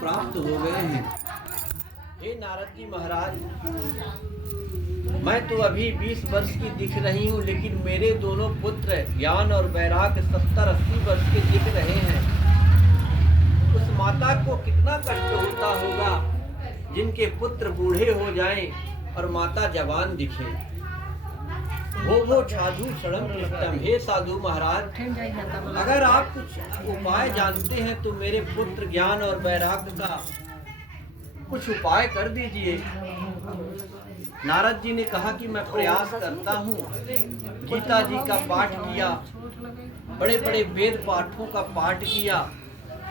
प्राप्त हो गए हैं। हे नारद जी महाराज, मैं तो अभी 20 वर्ष की दिख रही हूँ, लेकिन मेरे दोनों पुत्र ज्ञान और वैराग्य 70-80 वर्ष के दिख रहे हैं। उस माता को कितना कष्ट होता होगा जिनके पुत्र बूढ़े हो जाएं और माता जवान दिखे। वो साधु शरण कृष्णम। हे साधु महाराज, अगर आप कुछ उपाय जानते हैं तो मेरे पुत्र ज्ञान और वैराग्य का कुछ उपाय कर दीजिए। नारद जी ने कहा कि मैं प्रयास करता हूँ। गीता जी का पाठ किया, बड़े बड़े वेद पाठों का पाठ किया,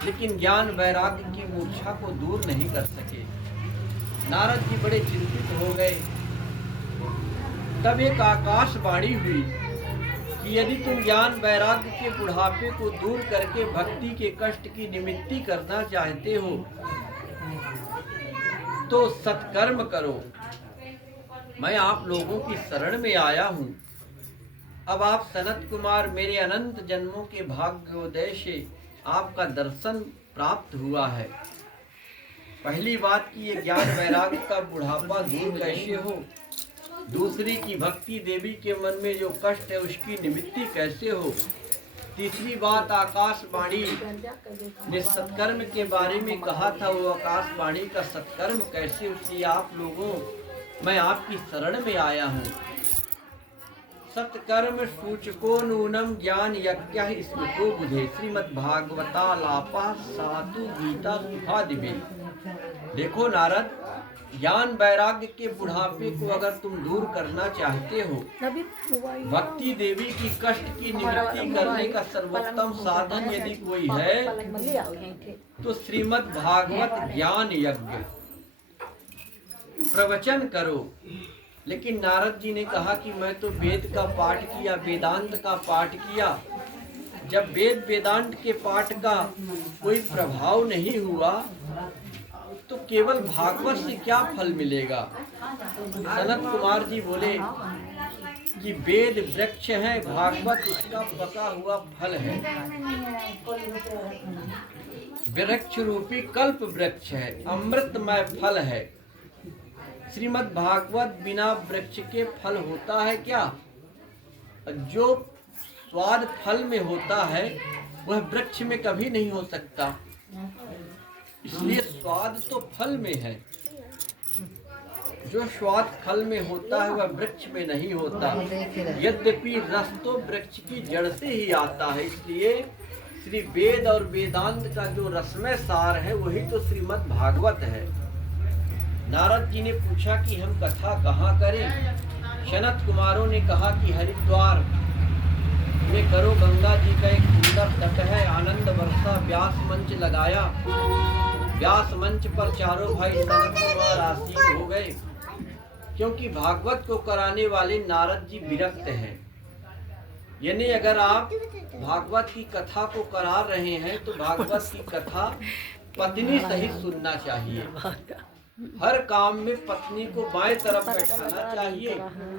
लेकिन ज्ञान वैराग्य की मूर्छा को दूर नहीं कर सके। नारद जी बड़े चिंतित हो गए। तब एक आकाशवाणी हुई कि यदि तुम ज्ञान वैराग्य के बुढ़ापे को दूर करके भक्ति के कष्ट की निमित्ति करना चाहते हो तो सत्कर्म करो। मैं आप लोगों की शरण में आया हूँ। अब आप सनत कुमार, मेरे अनंत जन्मों के भाग्योदय से आपका दर्शन प्राप्त हुआ है। पहली बात कि ये ज्ञान वैराग्य का बुढ़ापा दूर कैसे हो, दूसरी की भक्ति देवी के मन में जो कष्ट है उसकी निमित्ति कैसे हो, तीसरी बात आकाशवाणी ने सत्कर्म के बारे में कहा था, वो आकाशवाणी का सत्कर्म कैसे, उसलिए आप लोगों मैं आपकी शरण में आया हूँ। सत्कर्म सूचको नूनम ज्ञान यज्ञ स्मृतो बुधे श्रीमद्भागवतालापा साधु गीता सुखादिवे। देखो नारद, ज्ञान वैराग्य के बुढ़ापे को अगर तुम दूर करना चाहते हो, भक्ति देवी की कष्ट की निवृत्ति करने का सर्वोत्तम साधन यदि कोई है तो श्रीमद् भागवत ज्ञान यज्ञ प्रवचन करो। लेकिन नारद जी ने कहा कि मैं तो वेद का पाठ किया, वेदांत का पाठ किया। जब वेद वेदांत के पाठ का कोई प्रभाव नहीं हुआ तो केवल भागवत से क्या फल मिलेगा। सनत कुमार जी बोले कि वेद वृक्ष है, भागवत उसका पका हुआ फल है। वृक्ष रूपी कल्प वृक्ष है, अमृतमय फल है। श्रीमद् भागवत बिना वृक्ष के फल होता है क्या? जो स्वाद फल में होता है वह वृक्ष में कभी नहीं हो सकता। इसलिए स्वाद तो फल में है, जो स्वाद फल में होता है वह वृक्ष में नहीं होता। यद्यपि रस तो वृक्ष की जड़ से ही आता है। इसलिए श्री वेद और वेदांत का जो रसमय सार है वही तो श्रीमद् भागवत है। नारद जी ने पूछा कि हम कथा कहाँ करें। सनत कुमारों ने कहा कि हरिद्वार में करो, गंगा जी का एक सुंदर तट है, आनंद वर्षा व्यास मंच लगाया। व्यास मंच पर चारों भाई सनत कुमार आसीन हो गए, क्योंकि भागवत को कराने वाले नारद जी विरक्त हैं। यानी अगर आप भागवत की कथा को करा रहे हैं तो भागवत की कथा पत्नी सहित सुनना चाहिए। हर काम में पत्नी को बाएं तरफ बैठाना चाहिए।